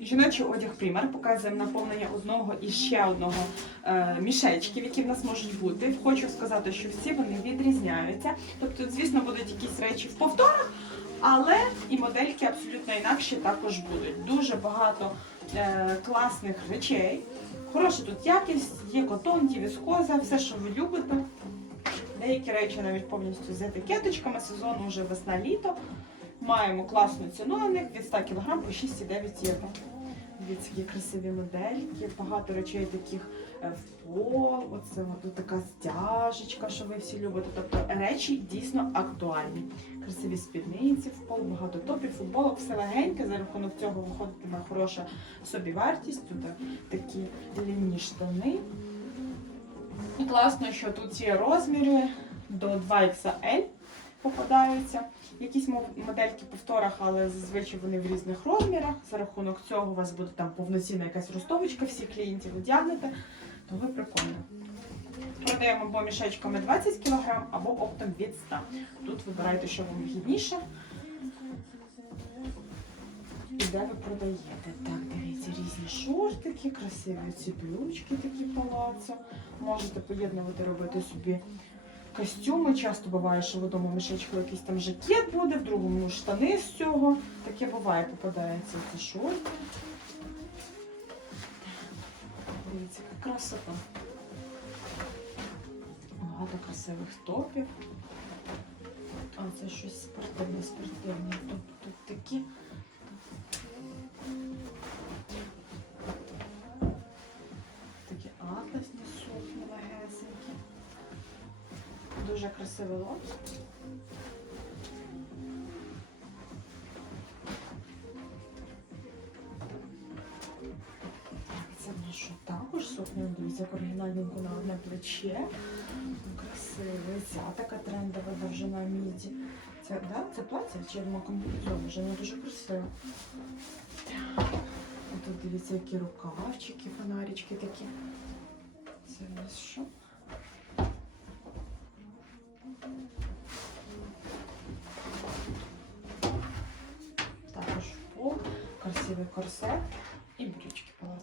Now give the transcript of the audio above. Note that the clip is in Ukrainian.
Жіночий одяг пример показуємо наповнення одного і ще одного е, мішечків, які в нас можуть бути. Хочу сказати, що всі вони відрізняються. Тобто, звісно, будуть якісь речі в повторах, але і модельки абсолютно інакші також будуть. Дуже багато е, класних речей. Хороша тут якість, є котон, є віскоза, все, що ви любите. Деякі речі навіть повністю з етикеточками, сезону вже весна-літо. Маємо класну ціну на них від 100 кг по 6,9 євро. Дивіться, які красиві модельки, багато речей таких е, в пол. Оце от така стяжечка, що ви всі любите. Тобто речі дійсно актуальні. Красиві спідниці в пол, багато топів, футболок, все легеньке. За рахунок цього виходитиме хороша собівартість. Тут такі лінні штани. І класно, що тут є розміри до 2XL попадаються. Якісь модельки повторах, але зазвичай вони в різних розмірах. За рахунок цього у вас буде там повноцінна якась ростовочка, всі клієнтів одягнете, то ви прикольно. Продаємо або мішечками 20 кг, або оптом від 100. Тут вибирайте, що вам вигідніше. І де ви продаєте. Так, дивіться, різні шортики, красиві ці брючки такі палацо. Можете поєднувати, робити собі костюми. Часто буває, що в одному мішечку якийсь там жакет буде, в другому штани з цього. Таке буває, попадається ці шорти. Дивіться, яка красота. Багато красивих топів. А це щось спортивне, спортивне. Тут, тут такі. Такі атласні сукні легесенькі. Дуже красивий лот. Це нас також сукня, дивіться, як оригінальненько на одне плече. Красивий. Ця така трендова довжина міді. Це, да? це плаття чи? Вже вона дуже красива. А тут дивіться, які рукавчики, фонарички такі. Це в нас що? красивий корсет і брючки палац.